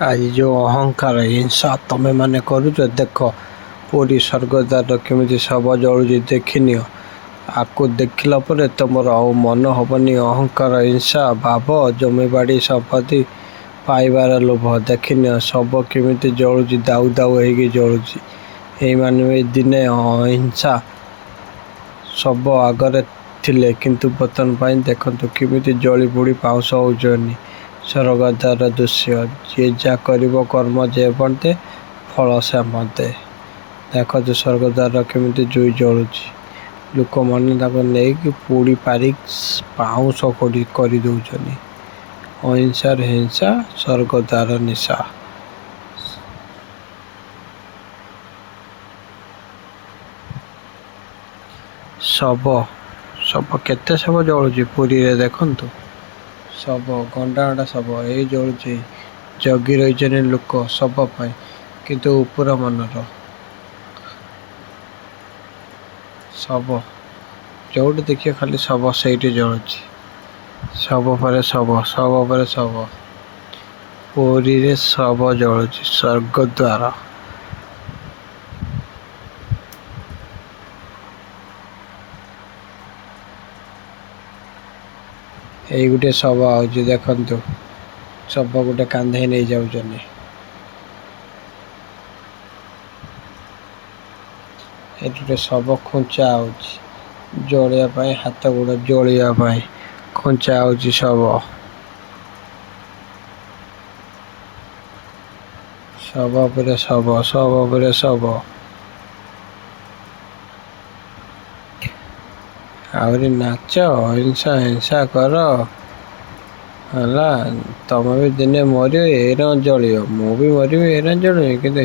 ଆଜି ଯେଉଁ ଅହଙ୍କାର ହିଂସା ତମେ ମାନେ କରୁଛ, ଦେଖ ପୁରୀ ସ୍ୱର୍ଗଦ୍ୱାର କେମିତି ଶବ ଜଳୁଛି ଦେଖିନିଅ। ଆକୁ ଦେଖିଲା ପରେ ତମର ଆଉ ମନ ହବନି ଅହଙ୍କାର ହିଂସା ଭାବ, ଜମିବାଡ଼ି ସମ୍ପତ୍ତି ପାଇବାର ଲୋଭ। ଦେଖିନିଅ ଶବ କେମିତି ଜଳୁଛି, ଦାଉ ଦାଉ ହେଇକି ଜଳୁଛି। ଏଇମାନେ ବି ଦିନେ ଅହିଂସା ଶବ ଆଗରେ ଥିଲେ, କିନ୍ତୁ ବର୍ତ୍ତମାନ ପାଇଁ ଦେଖନ୍ତୁ କେମିତି ଜଳି ପୋଡ଼ି ପାଉଁଶ ହେଉଛନ୍ତି। ସ୍ୱର୍ଗଦ୍ୱାର ଦୃଶ୍ୟ। ଯିଏ ଯାହା କରିବ କର୍ମ ଯେ ବନ୍ତେ, ଫଳ ସେ ମନ୍ତେ। ଦେଖନ୍ତୁ ସ୍ୱର୍ଗଦ୍ୱାର କେମିତି ଜୁଇ ଜଳୁଛି। ଲୋକମାନେ ତାକୁ ନେଇକି ପୋଡ଼ି ପାରିକି ପାଉଁଶ କରିଦେଉଛନ୍ତି। ଅହିଂସାରେ ହିଂସା, ସ୍ୱର୍ଗଦ୍ୱାର ନିଶା। ଶବ କେତେ ଶବ ଜଳୁଛି ପୁରୀରେ ଦେଖନ୍ତୁ। ଶବ ଗଣ୍ଡା ଗଣ୍ଡା ଶବ ଏଇ ଜଳୁଛି। ଜଗି ରହିଛନ୍ତି ଲୋକ ଶବ ପାଇଁ, କିନ୍ତୁ ଉପର ମନର ଶବ। ଯେଉଁଠି ଦେଖିବ ଖାଲି ଶବ ସେଇଠି ଜଳୁଛି। ଶବ ପରେ ଶବ, ଶବ ପରେ ଶବ। ପୁରୀରେ ଶବ ଜଳୁଛି। ସ୍ୱର୍ଗଦ୍ୱାର। ଏଇ ଗୋଟେ ଶବ ଆଉଛି ଦେଖନ୍ତୁ। ଶବ ଗୋଟେ କାନ୍ଧେଇ ନେଇ ଯାଉଛନ୍ତି। ଏଠି ଗୋଟେ ଶବ ଖୁଞ୍ଚା ହେଉଛି ଜଳିବା ପାଇଁ, ହାତ ଗୋଡ଼ ଜଳିବା ପାଇଁ ଖୁଞ୍ଚା ହେଉଛି ଶବ। ଶବ ପରେ ଶବ, ଶବ ପରେ ଶବ। ଆହୁରି ନାଚ, ହିଂସା ହିଂସା କର ହେଲା। ତମେ ବି ଦିନେ ମରିବ, ଏଇନା ଜଳିବ। ମୁଁ ବି ମରିବି, ଏଇନା ଜଳିବି, କିନ୍ତୁ